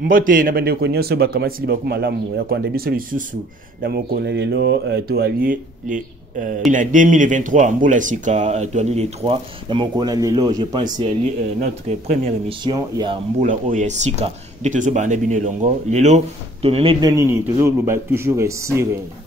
Mbote na bande ko nyonso bakamati libaku malamu ya kwanda biso lisusu na mokona lelo to allié les en 2023 mbula sika to allié les 3 na mokona lelo je pense notre première émission ya mbula o ya sika de tozo banda bino longo lelo to meme bino nini tozo loba toujours sur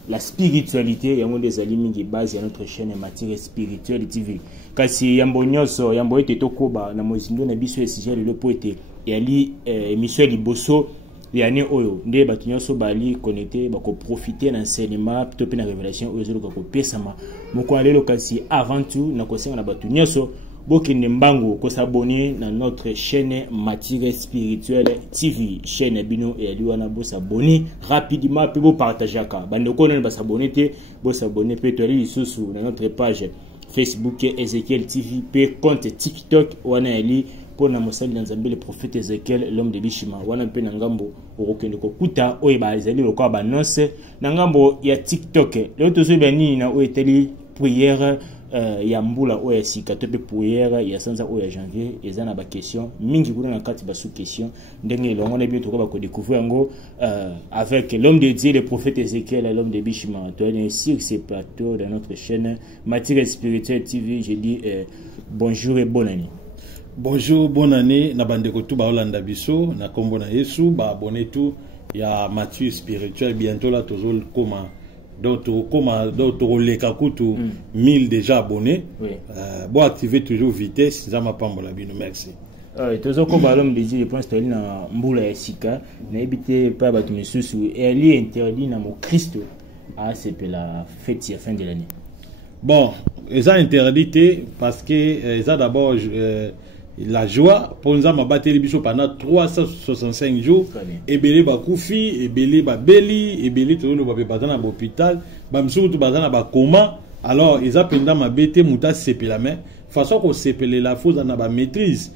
la spiritualité ya monde ezali mingi base ya notre chaîne matière spirituelle TV kasi yambo nyonso yambo ete tokoba na mozindo na biso esija lelo po ete yali émission liboso yani oyo nde batu nyonso bali connecté bako profiter na enseignement plutôt pe na révélation oyo zelo ko pesama moko alelo kasi avant tout na kosenga na batu nyonso bokende mbangu ko s'abonner na notre chaîne matière spirituelle TV chaîne bino et ali wana bo s'abonner rapidement pe bo partager ka bande ko na ba s'abonner te bo s'abonner pe to ali lisusu na notre page Facebook Ezekiel TV pe compte TikTok wana ali pour na mosali nzambe le prophète Ezekiel l'homme de Bishima wana pe na ngambo okokende ko kuta oyo ba ezali lokwa ba annonce na ngambo ya TikTok le tozo bani na oyo eteli prière ya mbula oyo sika to pe prière ya sanza oyo janvier ezana ba question mingi kuna na kati ba sous question ndenge longo na bientôt ba ko découvrir ngo avec l'homme de Dieu le prophète Ezekiel l'homme de Bishima to est sur ce plateau de notre chaîne Matière Spirituelle TV. Je dis bonjour et bonne année. Bonjour, bonne année. Na bande ko tu ba Holanda biso na kombo na Yesu ba abonné tout ya Matière Spirituelle bientôt là tozol koma d'autres les kakutu 1000 déjà abonnés. Oui. Bon activer toujours vitesse zama pambola bino merci. Tozo ko balom de Dieu je pense tali na mbula ya sika na ebité pa batu mesusu et ali interdit na mo Christ à c'est la fête à fin de l'année. Bon, ils ont interdit parce que ils ont d'abord la joie pour nous avoir battu les bichons pendant 365 jours. Et belé ba koufi, et belé ba beli, et belé tout le monde bazana à l'hôpital, bamsou tout bazana ba coma. Alors ils ont pendant ma bête mouta sepé la main. Façon qu'on sepele la fausse dans ba maîtrise.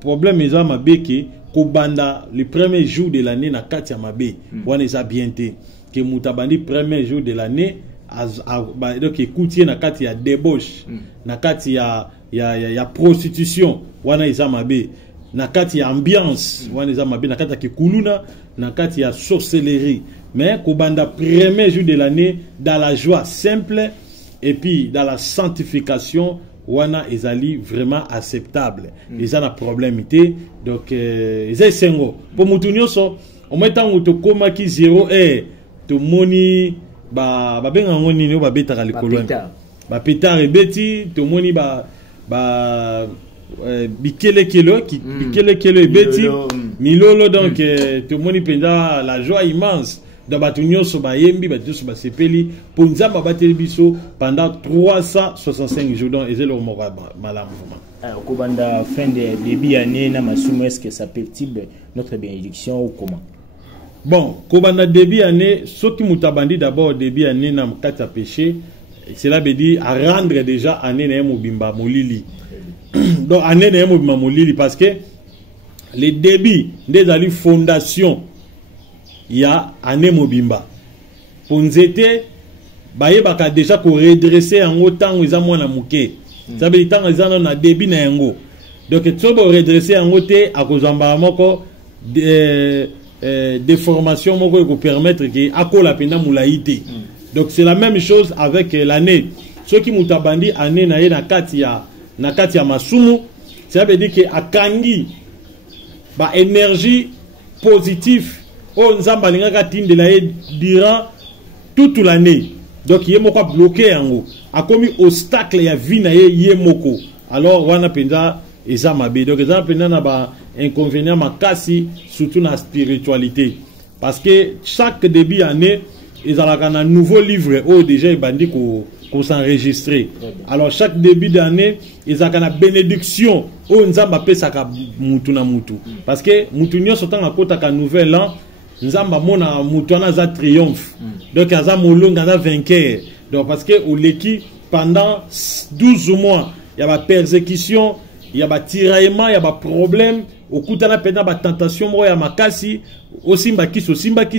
Problème ils ont ma beke ko banda le premier jour de l'année na katia ma be. On les a bien té que mouta bandi premier jour de l'année. Donc écoutez na kati ya débauche na kati ya prostitution wana izamabe na kati ya ambiance wana izamabe na kati ya kikuluna na kati ya sorcellerie mais kobanda premier jour de l'année dans la joie simple et puis dans la sanctification wana ezali vraiment acceptable ils ont un problème donc ezai sengo pour mutu nyonso au moins tant to koma ki 0 to moni ba benga ngoni ne ba betaka likolo ba pétard ebeti to moni ba bikele kelo ebeti milolo donc to moni penda la joie immense dans ba tunyoso ba yembi ba tuso ba sepeli pour nzamba bateli biso pendant 365 jours donc ezelo mo malamu vraiment. Ko banda fin de début année na masumu est-ce que ça perturbe notre bénédiction ou comment? Bon, kobana début année, ce qui moutabandi d'abord début année na mkata péché, cela veut dire à rendre déjà année na mobimba molili. Donc année na mobimba molili parce que les débits des ali fondation il y a année mobimba. Pour nzete baye baka déjà ko redresser en autant ils ont na muke. Ça veut dire tant ils ont na débit na yango. Donc tu dois redresser en auté à kozamba moko des formations qui permettre que akola penda mulaïté. Donc c'est la même chose avec l'année. Ceux qui mutabandi année na katia masumu, ça veut dire que akangi ba énergie positive o nzamba linga tinde la durant toute l'année. Donc yé moko bloqué yango. A commis obstacle ya vie na yé moko. Alors wana penda ezamabe. Donc ezamabe penda na ba inconvénient makasi surtout dans la spiritualité parce que chaque début d'année ils ont un nouveau livre où déjà ils bandit qu'on s'enregistrer. Alors chaque début d'année ils ont une bénédiction où nzamba pesa ka mutu na mutu parce que mutu nyonso tanga kota ka nouvel an nzamba mona mutu na za triomphe donc aza molonga na vainqueur donc parce que au leki pendant 12 mois il y a la persécution, il y a des tiraillements, il y a des problèmes. Au coup de la tentation, il y a makasi, aussi mbaki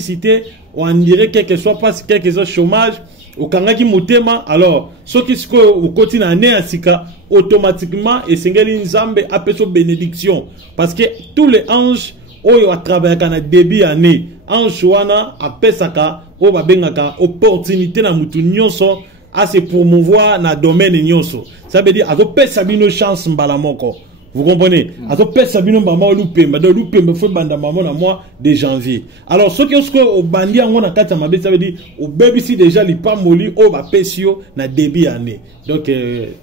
cité, on dirait quelque soit pas quelque chose chômage, au kangaki motema. Alors, ce qui se au continue année asika automatiquement et singeli nzambe appelle bénédiction parce que tous les anges oyo a travaillé kana début année ange wana apesaka o babengaka opportunité na mutu nyonso à se promouvoir na domaine nyonso. Ça veut dire azo pesa bino chance mbala moko. Vous comprenez? Azo pesa bino mbama lupemba do lupemba fo banda mamo na mois de janvier. Alors ce que au bandi ango na kata mabe ça veut dire au BBC déjà li pas moli o ba pesio na début année. Donc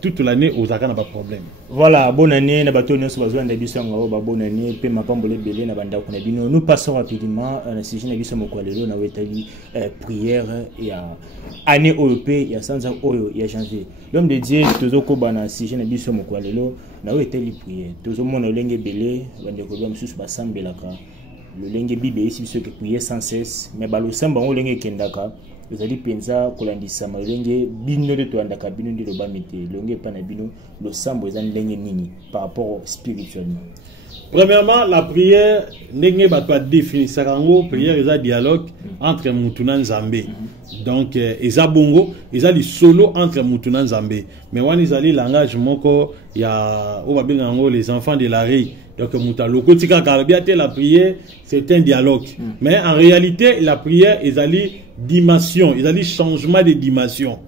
toute l'année aux aka na pas problème. Voilà, bonne année, na bato nyonso bazwa na biso ngo ba bonne année pe mapambole belé na banda ko na bino. Nous passons rapidement na sujet na biso moko lelo na wetali prière ya année européenne ya sanza oyo ya janvier. L'homme de Dieu tozoko bana sujet na biso moko lelo na wetali prière. Tozo mona lenge belé bande ko ba msusu basambelaka. Le lenge bibe ici biso que prier sans cesse mais ba lo samba ngo lenge kendaka. Vous allez penser que l'indiscrétion malengé bino de toi ndaka bino de l'obamité longue pas na bino le sambo ezan lenge nini par rapport spirituellement. Premièrement, la prière n'est pas définie. Ça rango prière est un dialogue entre Mutuna Nzambe. Donc eza bongo, eza li solo entre Mutuna Nzambe. Mais wan izali langage moko ya o babengango les enfants de la rue. Donc mutaloko tika karabiate la prière c'est un dialogue. Mais en réalité la prière ezali dimension, ezali changement de dimension.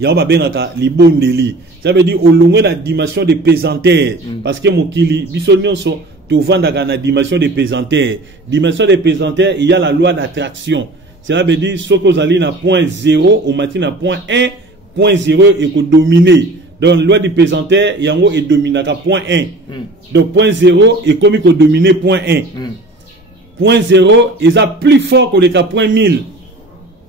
Ya ba bengaka libondeli. Ça veut dire au longo la dimension de pesanteur parce que mokili biso nyonso to vandaka na dimension de pesanteur. Dimension de pesanteur, il y a la loi d'attraction. Cela veut dire ce que vous allez na point 0 au matin à point 1, point 0 et que dominer. Donc loi de pesanteur, il y a un est dominé à point 1. Donc point 0 est comme que dominer point 1. Point 0 est plus fort que le cas point 1000.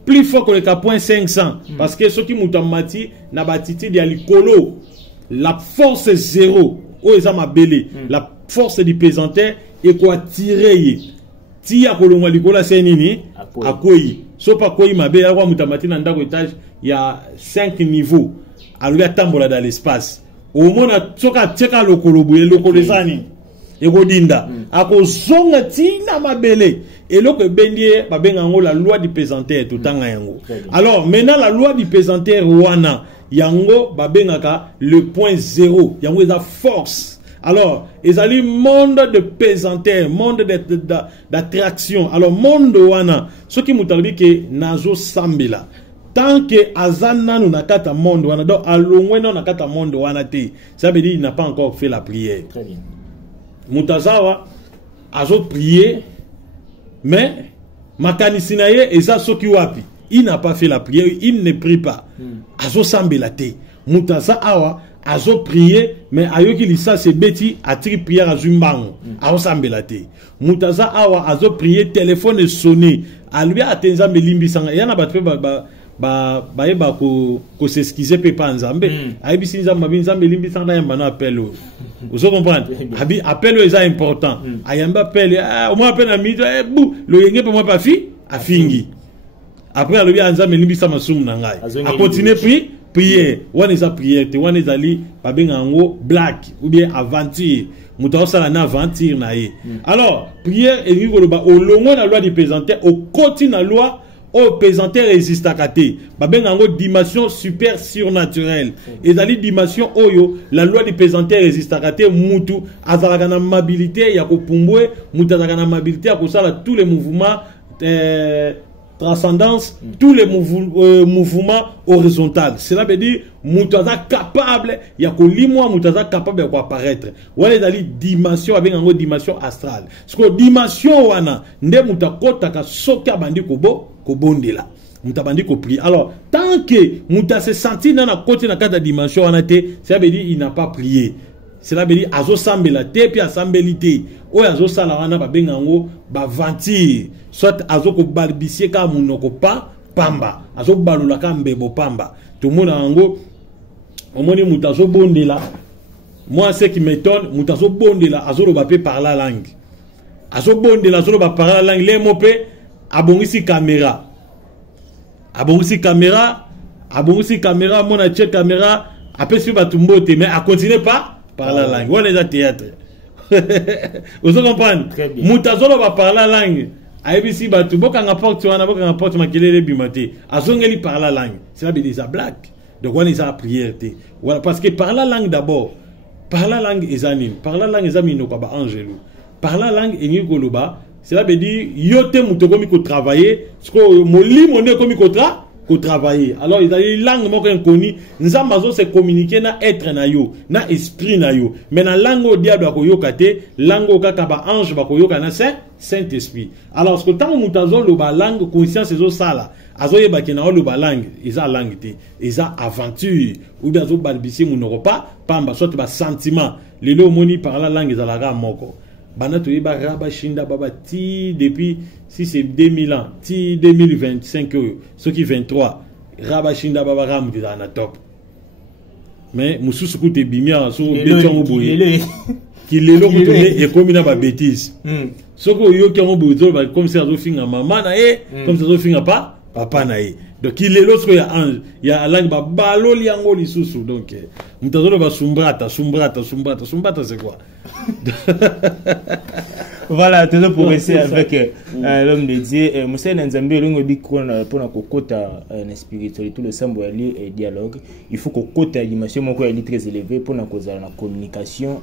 Plus fort que le cas point 500. Parce que ce qui moutamati na batiti de alikolo, la force 0. Oh, ça m'a belé. La force du pesanteur est quoi tirer. Tia kolongwa likola senini akoyi. So pa koyi mabe ya kwa mutamati na ndako étage il y a 5 niveaux. Alors il y a tambola dans l'espace. Au mona soka teka lokolo buye lokolo sani. Eko dinda. Ako zonga tina mabele. Et là que bendie babengango la loi du pesanteur tout tanga yango. Alors maintenant la loi du pesanteur wana yango babengaka le point 0. Yango est la force. Alors, ils ont le monde de pesanteur, monde d'attraction. Alors, monde wana, ce qui m'a dit que nazo sambila. Tant que azana nous nakata monde wana, donc alongwe non nakata monde wana te. Ça veut dire qu'il n'a pas encore fait la prière. Très bien. Mutazawa azo prier, mais makanisinaye et ça ce qui wapi. Il n'a pas fait la prière, il ne prie pas. Azo sambila te. Mutazawa azo prier mais ayoki lisa se beti atiri prière à zumbango azo sambelate mutaza awa azo prier téléphone sonné alui atenza melimbi sanga yana batwe ba ko s'excuser pe pa nzambe ayebi sinza mabinza melimbi sanga yamba na appel vous comprenez abi appel est important ayamba appel au moins appel na midi bou lo yenge pe moi pas fi afingi après alui anza melimbi sama sum na ngai a continuer prière, on est à prière, on est allé, babengango black ou bien aventure, mouta sala na aventure nae. Alors prière et rigolo au long la loi du pesanteur, au côté la loi au pesanteur résiste à kate. Babengango dimension super surnaturelle. Et dans les dimensions oyo, la loi du pesanteur résiste à kate mutu azalaka na mobilité ya ko pumbwe, muta azalaka na mobilité ya ko sala tous les mouvements transcendance, tous les mouvements horizontaux. Cela veut dire Moutaza capable, il y a que l'imois Moutaza capable de apparaître. Voilà dans les dimensions avec une dimension astrale. Parce que dimension wana nde mutakota ka soka bandi kobo kobondela. Mutabandi ko prie. Alors tant que Mouta se senti dans la côté na quatre dimension wana te, ça veut dire il n'a pas prié. Cela veut dire azo sambela te puis asambelité. O azo sala wana ba bengango ba ventir. Soit azo ko balbisier ka munoko pa pamba. Azo balula ka mbebo pamba. Tout le monde ango omoni mutazo bondela. Moi ce qui m'étonne, mutazo bondela azo ba pe par la langue. Azo bondela azo ba par la langue les mopé abongisi caméra. Abongisi caméra, mona check caméra, après sur batumbote mais a continuer pas par la langue. On est à théâtre. Vous comprenez? Moutazolo va parler la langue. Aïbisi batu boka n'importe wana boka n'importe makelele bimate. Azongeli par la langue. C'est là des blagues. Donc on est à prière. Voilà parce que par la langue d'abord. Par la langue ezanine. Par la langue ezamino kwa ba angelo. parler langue et ni koloba cela veut dire yote muto komi ko travailler parce que molimo ne komi ko travailler alors il y a une langue moko inconnue nzambazo se communiquer na être na yo na esprit na yo mais na langue au diable ko yokate langue kaka ba ange ba ko yokana saint esprit alors ce que tant mutazo lo ba langue conscience ezo sala azo yeba ki na lo ba langue eza langue te eza aventure ou bien azo balbisi munoko pa pamba soit ba sentiment lelo moni par la langue eza la moko bana to yeba raba shinda baba ti depuis si c'est 2000 ans ti 2025 ce qui 23 raba shinda baba ram de na top mais mususu ku te bimia so beton boye ki lelo ku tourner et comme na ba bêtise ce que yo ki on boye comme ça zo finga maman na comme ça zo finga pa papa na donc il est l'autre il y a langue ba baloli yango lisusu donc mutazolo ba sumbrata c'est quoi? Voilà, toujours pour rester avec l'homme de Dieu. Moussa Nzambe, l'homme dit qu'on pour la cocota en spiritualité, tout le symbole et dialogue. Il faut que cocota dimension mon corps est très élevée pour la cause de la communication.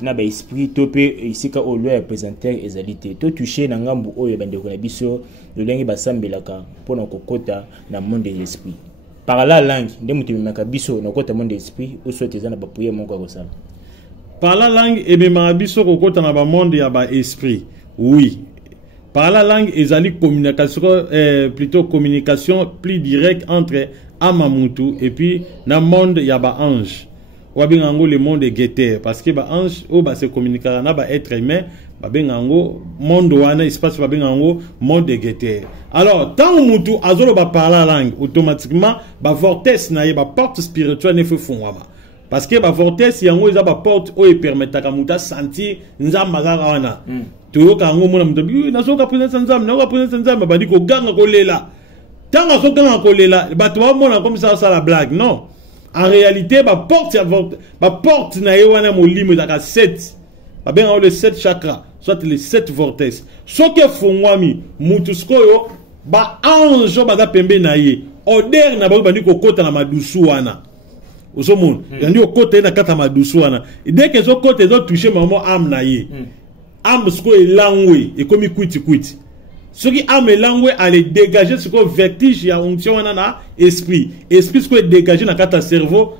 Na esprit topé ici quand on lui a présenté égalité. Tout touché dans ngambu oyo bande ko na biso le lengi basambelaka pour na cocota na monde de l'esprit. Par la langue, ndemu timaka biso na cocota monde de l'esprit ou soit ezana ba prier mon ko ça. Par la langue, et bien, biso kokota na ba monde ya ba esprit. Oui. Par la langue, ezali communication, plutôt communication plus directe entre Amamutu et puis na monde ya ba ange. Ou bien ango le monde guetteur parce que ba ange o ba se communiquer na ba être humain, ba ben ango monde wana espace ba ben ango monde guetteur. Alors, tant mutu azolo ba par la langue, automatiquement ba vortex na ye ba porte spirituelle ne fe fungwama. Parce que ba vortex yango eza ba porte o e permetaka muta sentir nzamba kaka wana to ka ngo mona mutu na soka présence nzamba na ka présence nzamba ba di ko ganga ko lela tanga so ganga ko lela ba to mona comme ça la blague non en réalité ba porte na ye wana molimo daka 7 ba ben le 7 chakra soit les 7 vortex so ke fongwami mutu skoyo ba ange ba da pembe na ye odeur na ba di ko kota na madusu wana Osomon, yandi au côté na kata maduswana. Dès que zo côté zo toucher maman âme na ye. Âme sko e langwe et comme quiti. Ce qui âme et langwe aller dégager ce que vertige ya onction na esprit. Esprit sko dégager na kata cerveau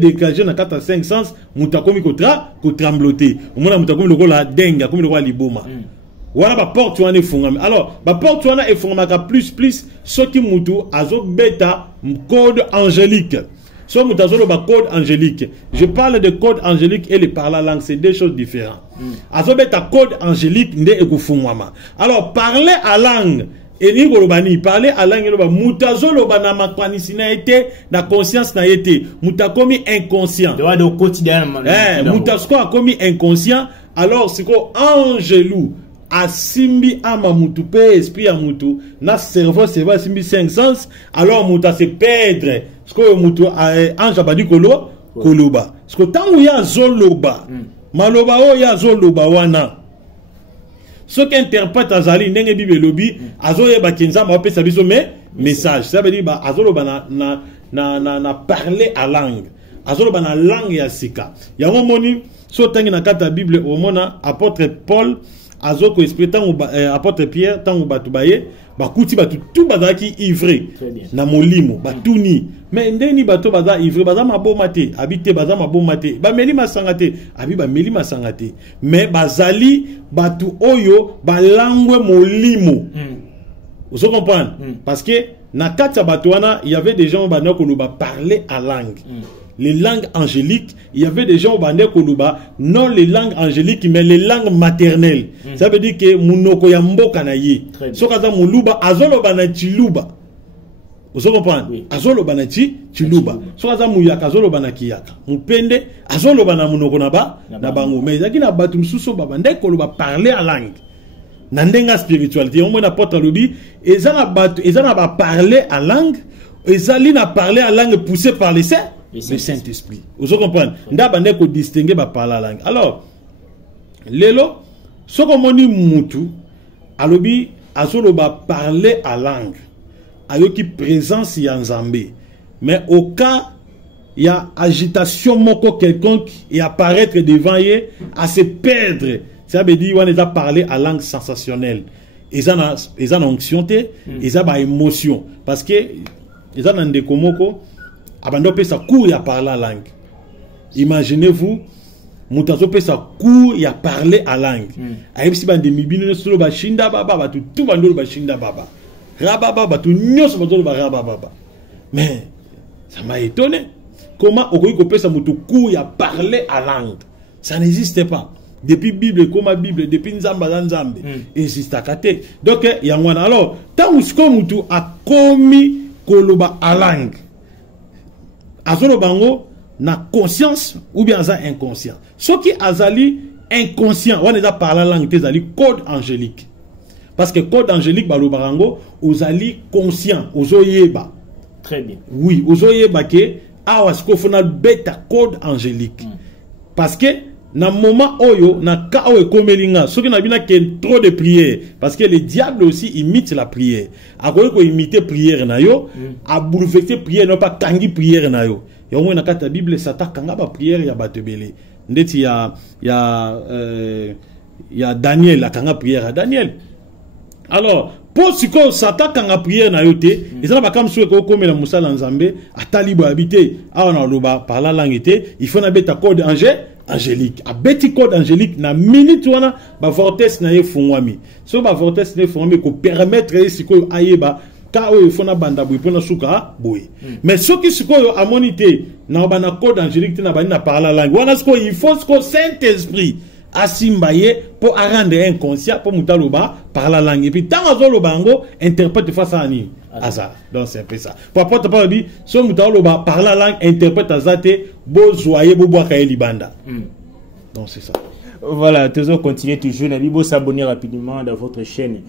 dégager na kata 5 sens muta komi ko trembloter. Omona muta komi loko la denga komi loko liboma. Wala ba porte wana efungama. Alors, ba porte wana efungama plus ce qui mutu azo beta code angélique. So mutazolo ba code angélique. Je parle de code angélique et le parler langue, c'est deux choses différentes. Azobeta code angélique nde ekufungwama. Alors parler à langue et ni golobani parler à langue loba mutazolo ba na makwanisi na été na conscience na été mutakomi inconscient. De quotidien mutasko akomi inconscient alors c'est ko angelou asimbi ama mutu pe esprit a mutu na cerveau simbi 5 sens alors muta se perdre ce que mutu ange abadi koloba ce que tangu ya zoloba maloba o ya zoloba wana ce qui interprète azali ndenge bible lobi azoyeba kinzamba apesa biso message ça veut dire ba azoloba na parler à langue azoloba na langue ya sika yango moni so tangi na kata bible au mona apôtre Paul azoko esprit apôtre Pierre tangu batu baye bakuti batu tout bazaki ivré na molimo batuni mais ndeni bato baza ivré baza maboma te habité baza maboma te ba meli masanga te abi ba meli masanga te mais bazali batu oyo balangwe molimo vous comprenez parce que na kata batu wana il y avait des gens banako lo ba parler à langue les langues angéliques, il y avait des gens au Bandé Koluba, non les langues angéliques, mais les langues maternelles. Ça veut dire que Mounoko Yambo Kanaye. Sokaza Mouluba, Azolo Banachi Luba. Vous comprenez? Azolo Banachi Chiluba. Sokaza Mouyaka, Azolo Banakiyaka. Moupende, Azolo Banamunoko Naba, Nabango. Mais il y a Batum Sousso Babandé Koluba parler à langue. Nandenga spiritualité. On m'a apporté l'obi, et ça n'a parler à langue, et ça n'a parler à langue poussée par les saints. Le Saint-Esprit. Vous comprenez? Ndabane ko distinguer ba par la langue. Alors, lelo, soko moni mutu, alobi azolo ba parler à langue. Ayoki présence ya Nzambe. Mais au cas il y a agitation moko quelconque et apparaître devant yé à se perdre ça veut dire on a parlé à langue sensationnelle. Ils ont onction, ils ont émotion. Parce que ils ont des komoko, abandonné sa cour à parler la langue. Imaginez-vous, mutazo pe sa cour à parler à langue. Aïe si bande mibino solo ba shinda baba, tout bando ba shinda baba. Rababa tout nyos ba rababa. Mais ça m'a étonné. Comment on peut sa mutu cour à parler à langue? Ça n'existait pas. Depuis Bible, comme la Bible, depuis Nzamba, Nzambe, existe à côté. Donc, il y a un alors, tant que tu a commis koloba à langue, azolo bango na conscience ou bien aza inconscient. Ce qui azali inconscient, on est à parler la langue, c'est azali code angélique. Parce que code angélique, balo barango, ozali conscient, ozoyeba. Très bien. Oui, ozoyeba ke awasko fona beta code angélique. Parce que na moment oyo na ka oyo komelinga soki na bina que trop de prière parce que le diable aussi imite la prière akoyo ko imiter prière na yo a bouleverser prière non pas kangi prière na yo ya omwe na kata Bible sata kanga ba prière ya batebele ndeti ya Daniel la kanga prière à Daniel. Alors pour ce que sata kanga prière na yo te ezala ba kam soué ko komela musala nzambe atalibo habité a na loba par la langue te il faut na beta code angélique a beti code angélique na minute wana ba vortex na ye fungwami so ba vortex na fungwami ko permettre siko ayeba ka o fona banda boy pona suka boy mais ce qui siko a monité na ba na code angélique na ba na parler langue wana siko il faut que Saint-Esprit asimbaye pour rendre inconscient pour mutaloba par la langue et puis tant azolo bango interprète face à ni hasard. Donc c'est un peu ça. Pour apporter par lui, si on par la langue interprète azate bo joyeux bo boire kaeli banda. Donc c'est ça. Voilà, toujours continuer toujours la Bible, s'abonner rapidement dans votre chaîne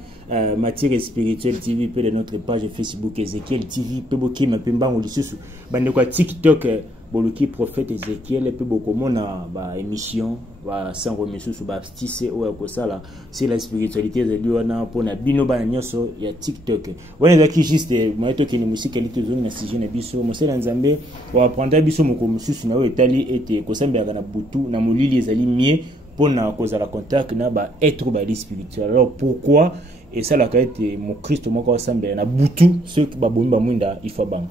Matière Spirituelle TV de notre page Facebook Ezekiel TV pe boki mapemba ngolususu bande kwa TikTok boluki prophète Ezekiel pe bokomo na ba émission ba sango misusu ba stise o yakosala c'est la spiritualité de Luana pour na bino ba nyoso ya TikTok wana zaki juste maito ke ni musique ali tozongi na sujet na biso mosela nzambe wa prendre biso moko mususu na o etali ete kosembe na butu na molili ezali mie pour na kozala contact na ba être ba spirituel. Alors pourquoi et ça la été mon Christ moko ensemble na butu ceux qui ba bomba mwinda ifabang.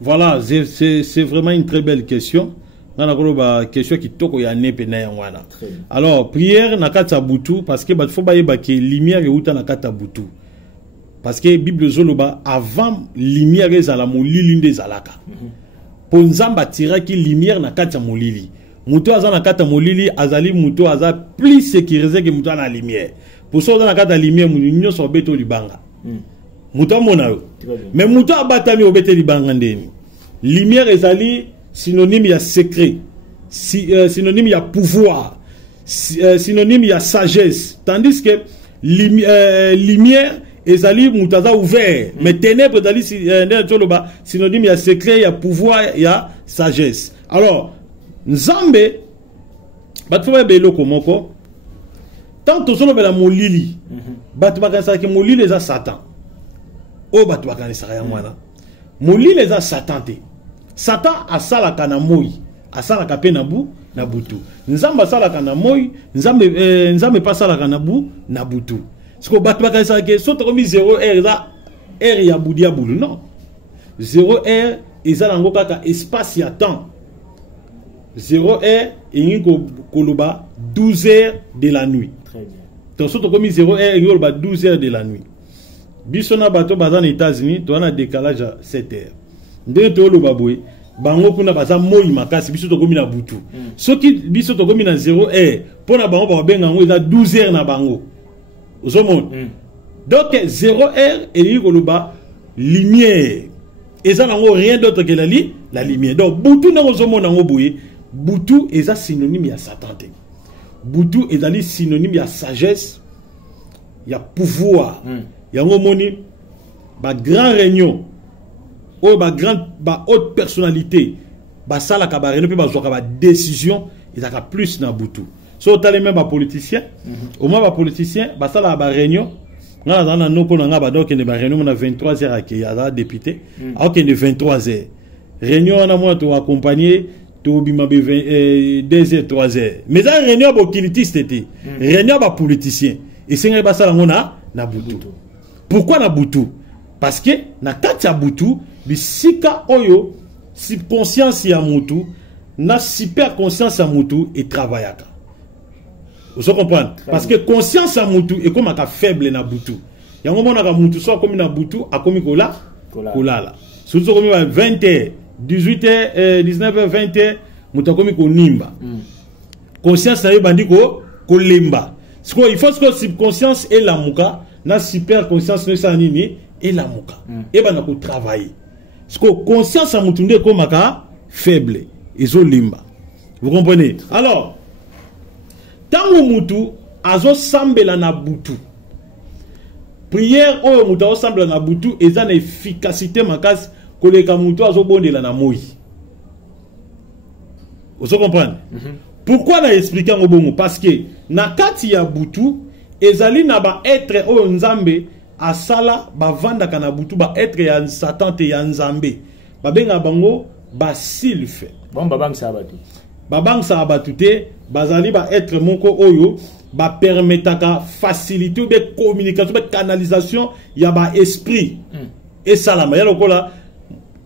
Voilà, c'est vraiment une très belle question. Une question qui toko ya nepe na yangwana. Alors, prière na kata butu parce que il faut ba yeba que lumière e uta na kata butu. Parce que Bible zoloba avant lumière ezala molili nde zalaka. Ponzamba tira ki lumière na kata molili. Muto aza na kata molili azali muto aza plus sécurisé que muto na lumière. Pour ça na kata lumière munyo so beto libanga. Muto mona yo. Mais muto abatami obete libanga ndeni. Lumière ezali synonyme ya secret. Synonyme ya pouvoir. Synonyme ya sagesse. Tandis que lumière ezali mutaza ouvert. Mais ténèbres ezali synonyme ya secret, ya pouvoir, ya sagesse. Alors Nzambe batfaba belo komoko tant tozolo bela molili batu bakanisa ke molili eza Satan o batu bakanisa ya mwana molili eza Satan te Satan asalaka na moi asalaka pe na butu Nzambe asalaka na moi Nzambe pa asalaka na butu siko batu bakanisa ke soto komi 0 heure eza heure ya budia bulu non 0 heure eza nango kaka espace ya temps 0 heure et koloba 12 heures de la nuit. Très bien. Donc surtout comme 0 heure et koloba 12 heures de la nuit. Bisona bato bazan aux États-Unis, tu as un décalage à 7 heures. Dès que tu as boy, bango kuna baza moi makasi biso to komi na butu. Ce qui biso to komi na 0 heure, pour na bango ba benga ngo eza 12 heures na bango. Ozomon. Donc 0 heure et koloba lumière. Et ça n'a rien d'autre que la lumière. Donc butu na ozomon ngo boye. Boutou est un synonyme à Satan. Boutou est un synonyme à sagesse, il y a pouvoir. Il y a un moment, grand réunion, haute personnalité, ça la cabaret, puis décision, il y a plus dans Boutou. Si on a les mêmes politiciens, au moins les politiciens, ça la réunion, on a 23 heures il y a député, alors qu'il y a 23 heures. Réunion, on a moins accompagné. tobima 2h 3h mais ça réunion ba kilitiste était réunion ba politicien et c'est ba sala ngona na butu. Pourquoi na butu? Parce que na kati ya butu bisika oyo subconscience ya mutu na super conscience ya mutu et travaillaka. Vous comprenez? Parce que conscience ya mutu est comme un faible na butu. Yango mona ka mutu so comme na butu akomi kola kolala. Surtout comme 20h, 18h, 19h, 20h mutu akomi ko nimba. Conscience na yo bandi ko lemba. Il faut que subconscience et la muka na super conscience ne sa nini et la muka. Et bana ko travailler. Parce que conscience ya mutu nde ko maka faible. Ils ont limba. Vous comprenez? Alors, tango mutu azo sambela na butu. Prière oyo mutu azo sambela na butu eza na efficacité makasi koleka mutu azo bondela na moi. Vous comprenez? Pourquoi na expliquer ngo bongo? Parce que na kati ya butu ezali na ba être oyo nzambe asala ba vanda kana butu ba être ya Satan te ya nzambe. Ba benga bango ba silfe. Bon babang sa abatu. Babang sa abatu te bazali ba être moko oyo ba permetaka facilité ou be communication be canalisation ya ba esprit. Et salama ya lokola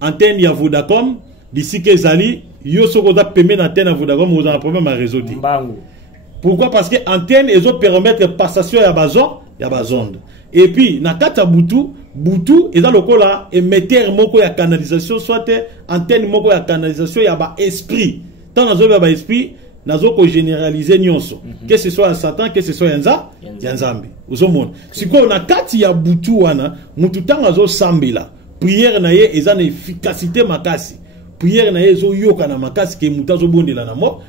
antenne ya Vodacom d'ici que zali yo soko da peme na antenne ya Vodacom vous avez problème à résoudre. Pourquoi? Parce que antenne ezo permettre passation ya bazonde. Et puis na kata butu eza lokola émetteur moko ya canalisation soit antenne moko ya canalisation ya ba esprit. Tant nazo ba esprit nazo ko généraliser nyonso. Que ce soit Satan, que ce soit Nzambe. Uzomona. Siko na kati ya butu wana mutu tanga zo sambela. Prière na ye eza na efficacité makasi. Prière na ye zo yoka na makasi ke muta zo bondela na moi.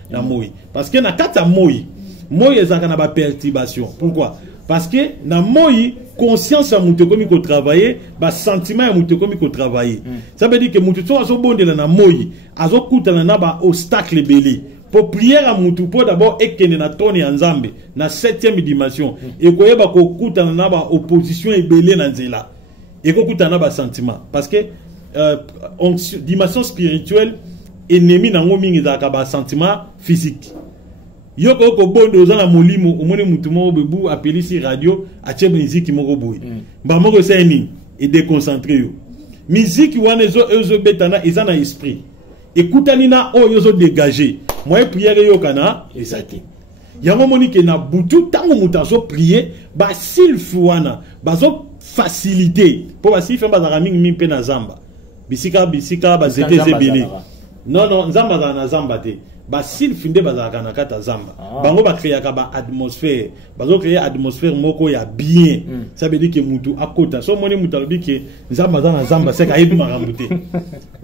Parce que na kati ya moi ezaka na ba perturbation. Pourquoi? Parce que na moi conscience ya mutu komi ko travailler, ba sentiment ya mutu komi ko travailler. Ça veut dire que mutu so azo bondela na moi, azo kutana na ba obstacle belé. Pour prière à mutu po d'abord ekene na trône ya Nzambe na 7e dimension. Et koyeba ko kutana na ba opposition ebelé na nzela. Et ko kutana ba sentiment parce que dimension spirituelle ennemi na ngomingi za ka ba sentiment physique. Yoko ko bondo za na molimo omone mutu mo bebu appeli si radio atie musique moko boy. Ba moko c'est ni et déconcentré yo. Musique wana ezo betana ezana esprit. Écoutani na o yozo dégager. Moi prière yo kana ezaki. Yango moni ke na butu tango mutazo prier ba silfuana bazo facilité pour ba silfa ba za mingi mpe na zamba. Bisika ba zete zebele. Non nzamba na zamba te. Ba silfinde ba za kana kata zamba. Bango ba créer ka ba atmosphère. Bazo créer atmosphère moko ya bien. Ça veut dire que mutu akota. So moni mutalobi ke nzamba za na zamba c'est ka yebi maramute.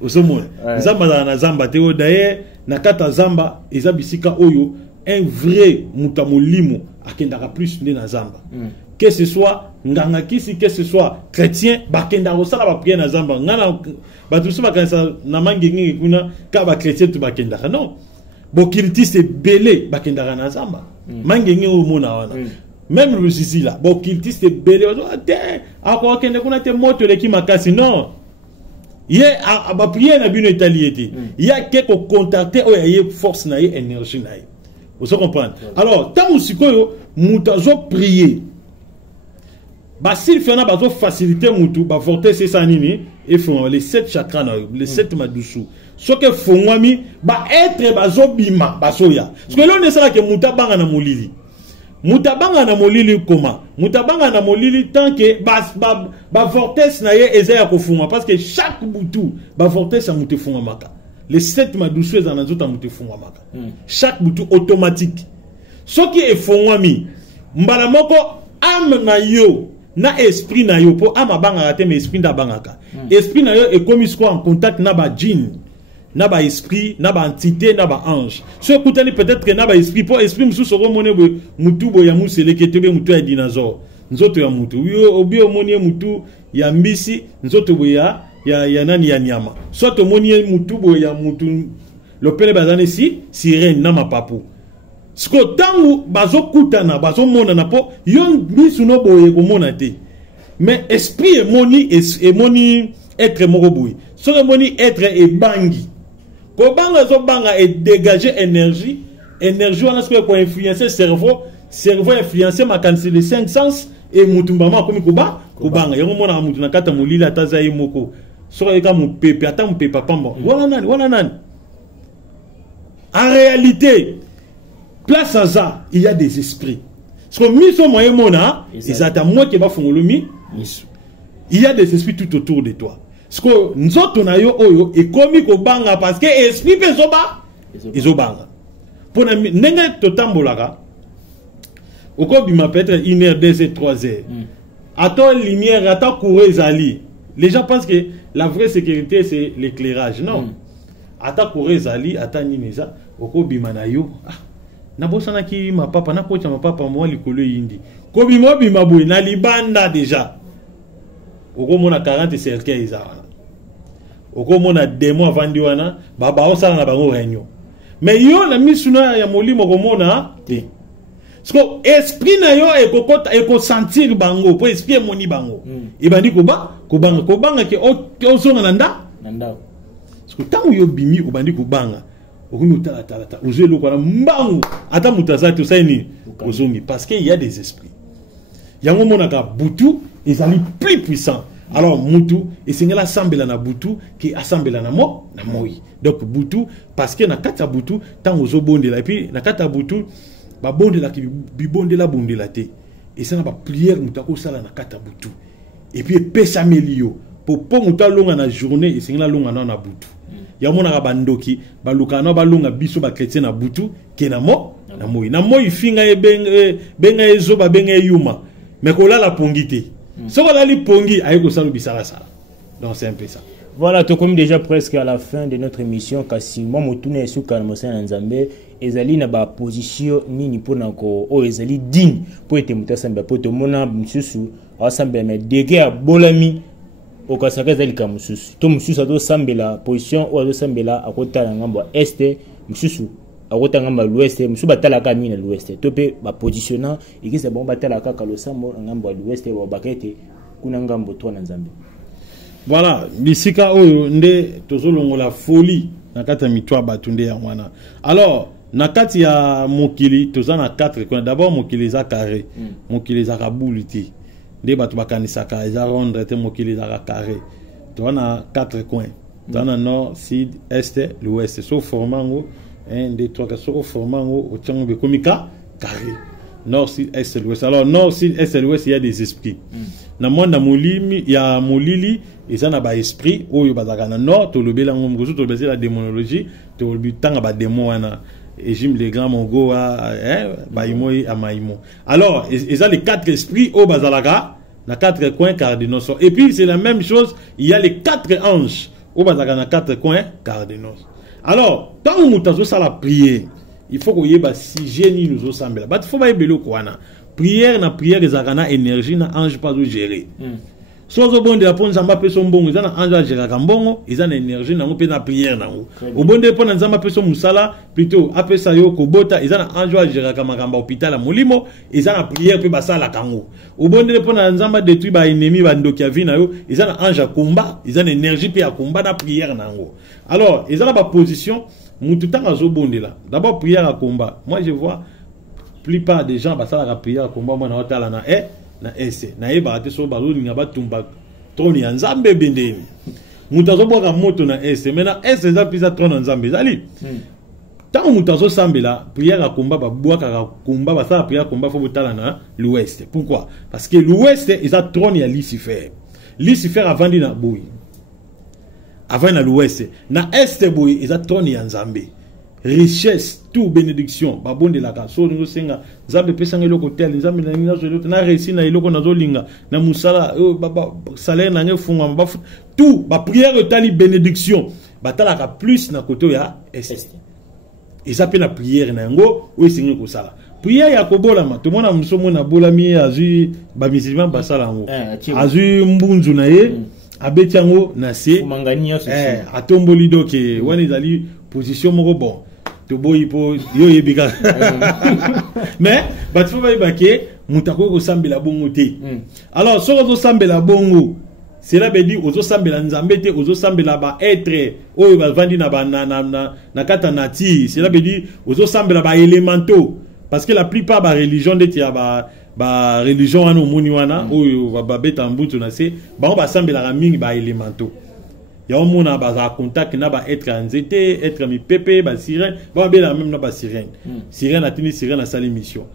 Osomona. Nzamba na zamba te o d'ailleurs na kata zamba eza bisika oyo un vrai mutamolimo akendaka plus ne na zamba. Que ce soit nganga kisi, que ce soit chrétien, bakenda osala ba prière na zamba. Ngana batu so bakanisa na mangengi kuna ka ba chrétien tu bakenda. Non. Bokiltiste belé bakenda na zamba. Mangengi o mona wana. Même le zizi là, bokiltiste belé ako kende kuna te moto le ki makasi non. Ye ba prière na bino italiété. Il y a quelque contacter o ya force na ye énergie na ye. Vous comprenez? Alors, tant que mutazo prier, s'il fait na bazo faciliter mutu, ba forter c'est ça nini, et font les 7 chakras, les 7 madusu. Ce que font wami, ba être bazo bima, basoya. Parce que l'on est ça que mutabanga na molili. Mutabanga na molili comment? Mutabanga na molili tant que ba fortes na ye ezaya ko fuma parce que chaque butu ba fortes ça mutu fuma maka. Les 7 madoussous en azota mutu fuma maka. Chaque butu automatique. Ce qui est fongwami, mbala moko âme na yo na esprit na yo po ama banga te mais esprit da bangaka. Esprit na yo est comme en contact na ba djinn, na ba esprit, na ba entité, na ba ange. Ce écoutez peut-être que na ba esprit po esprit musu soro moné mutu bo ya musele ketebe mutu ya dinosaure. Nzoto ya mutu. Yo obi omoni mutu ya mbisi, nzoto bo ya nani ya nyama. Soit omoni mutu bo ya mutu lopele bazane si sirène na mapapu. Sko tangu bazo kutana bazo mona na po yon bisu no boye ko mona te. Mais esprit et moni être moko boye. So moni être et bangi. Kobanga zo banga et dégager énergie wana ce ko influencer cerveau influencer ma cancer de 5 sens et mutumbama comme kobanga yango mona mutu na kata molila taza ye moko so eka mu pepe ata mu pepa pamba wala nani en réalité place à ça il y a des esprits parce que miso moyen mona ezata moi qui va fongolomi il y a des esprits tout autour de toi parce que nzoto na yo oyo ekomi kobanga parce que esprit pe ezobanga pour ndenge totambolaka okobima peut-être 1 heure 2 heures 3 heures attends lumière attends courir ezali les gens pensent que la vraie sécurité c'est l'éclairage non attends courir ezali attends nineza okobima na yo na bosana ki ma papa na kocha ma papa moi likolo yindi kobima bima boy na libanda déjà okomona 40 cercueils ezala okomona démon avandi wana baba osala na bango réunion mais yo na misuna ya molimo komona te parce que esprit na yo eko sentir bango po esprit moni bango ebandi kobanga ke osonga nanda parce que tant yo bimi obandi kobanga okumi tala ozelo kwa mbangu ata mutazati osaini ozongi parce que il y a des esprits yango monaka butu ezali plus puissant alors mutu esengela sambela na butu ki asambela na moi donc butu parce que na kata butu tant ozobondela et puis na kata butu ba bondela ki bibondela bondela te et ça na ba prière mutako sala na kata butu et puis pesa melio pour muta longa na journée esengela longa na butu ya mona ba ndoki ba lukana ba longa biso ba chrétien na butu ke na moi na moi finga e benga ezoba benga yuma mais ko la pongité ce qu'on a li pongi ayeko salo bisala ça donc c'est un peu ça. Voilà, tout comme déjà presque à la fin de notre émission kasi moi motune su kalmosa na nzambe ezali na ba position nini pona ko o ezali digne pour être mutasamba pour to mona msusu asamba me dege a bolami okasaka ezali ka msusu to msusu ato sambela position o ato sambela akota na ngambo este msusu akota ngamba l'ouest msusu batala ka mina l'ouest to pe ba positionnant ikisa bon batala ka kalosambo ngambo l'ouest wa bakete kuna ngambo to na nzambe. Voilà, bisika oyo nde tozolongo la folie na kati ya mitwa batunde ya mwana. Alors, na kati ya mokili tozana 4 coins. D'abord mokili za carré, mokili za kabuliti. Nde batu bakanisaka za rondre te mokili za carré. Tozana 4 coins. Tozana nord, sud, est, l'ouest. So formango 1 2 3 so formango o tsango be komika carré. Nord, sud, est, l'ouest. Alors nord, sud, est, l'ouest, il y a des esprits. Na monde molimi ya molili eza na ba esprit oyo bazaka na nord to lobela ngomgozo to bezela la démonologie to lobitanga ba démon wana Ejim les grands mongo ba imoi amaimo. Alors eza les 4 esprits au bazalaka na 4 coins cardinaux. Et puis c'est la même chose, il y a les 4 anges au bazalaka na 4 coins cardinaux. Alors tant que mutazo ça la prière, il faut que yeba si génie nous osambela. Bat faut ba yebelo kwana. Prière na prière ezakana énergie na ange pas de gérer. So zo bonde apon nzamba peso mbongo ezana ange a gérer ka mbongo, ezana énergie na ngo pe na prière na ngo. O bonde pona nzamba peso musala plutôt apesa yo ko bota ezana ange a gérer ka makamba hôpital a molimo, ezana prière pe basala kango. O bonde pona nzamba détruit ba ennemi ba ndoki ya vina yo, ezana ange a combat, ezana énergie pe a combat na prière na ngo. Alors, ezana ba position mututanga zo bonde là. D'abord prière à combat. Moi je vois plupart des gens basala ka prière combat moi na hotala na na ese na eba te so balo ninga batumba troni ya nzambe bendeni mutazo boka moto na ese mena ese za pisa troni nzambe zali tant mutazo sambela prière à combat ba boaka ka combat basala prière combat faut botala na l'ouest. Pourquoi? Parce que l'ouest est a troni ya Lucifer. Lucifer avant na boui avant na l'ouest na est boui is a troni ya nzambe. Richesse, tout bénédiction, babonde la kaso nous senga, nzambe pesanga loko tel, nzambe na nina zo na réussi na iloko na zo linga, na musala baba salaire na ngefunga ba tout ba prière tali bénédiction, batala ka plus na koto ya est. Et ça peut la prière na ngo ou senga ko sala. Prière ya kobolama, to mona musomo na bolami azu ba musulman basala ngo. Azu mbunzu na ye, abetiango na se. Atomboli doke, wani zali position moko bon. To boy po yo yebika mais batfo ba ibake mutako ko sambela bongo te. Alors so ko sambela bongo cela veut dire ozo sambela nzambe te ozo sambela ba être oyo bavandi na kata nati, cela veut dire ozo sambela ba élémentaux parce que la plupart ba religion de tia ba religion wana omoni wana oyo ba beta mbutu na se ba sambela mingi ba élémentaux ya omona ba contact na ba être nzete être mi pepe ba sirène ba bela même na ba sirène sirène atini sirène na sali mission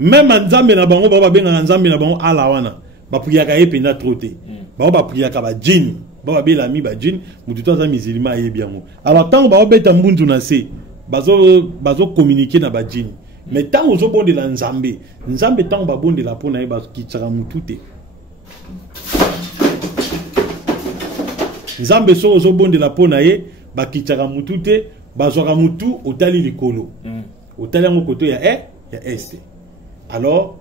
même nzambe na bango ba benga nzambe na bango ala wana ba priaka ependa troté ba priaka ba djinn ba bela mi ba djinn mutu za musulman ayebi yango alors tant ba beta mbuntu na se bazo communiquer na ba djinn mais tant ozo bonde la nzambe nzambe tant ba bonde la pona ba kitara mutu te nzambe so ozo bonde la pona ye ba kitara mutu te bazwaka mutu otali likolo otali yango koto ya est alors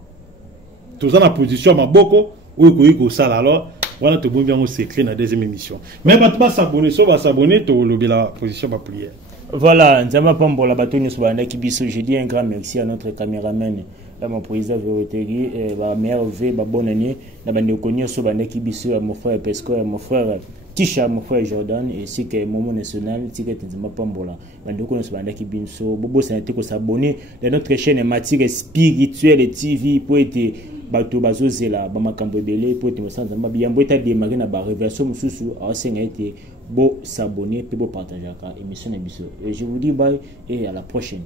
tous en la position maboko ou ko sala alors voilà to bon bien au secret na deuxième émission mais ba s'abonner so ba s'abonner to lobi la position ba prière. Voilà, Nzamba Pambola Batoni Soubanda Kibiso, je dis un grand merci à notre caméraman, à mon président Vérotéri, ma mère V, ma bonne année, à mon connu Soubanda Kibiso, à mon frère Pesco, à mon frère Tisha, mon frère Jordan, et c'est que Momo National, c'est que Nzamba Pambola, Bandoko Soubanda Kibiso, Bobo Santé, ko s'abonner dans notre chaîne matière spirituelle et TV pour être bato bazozela bamakambo ebele pour être musanza mabiyambo eta démarrer na ba révélation mususu asenga été beau s'abonner et beau partager émission na biso. Et je vous dis bye et à la prochaine.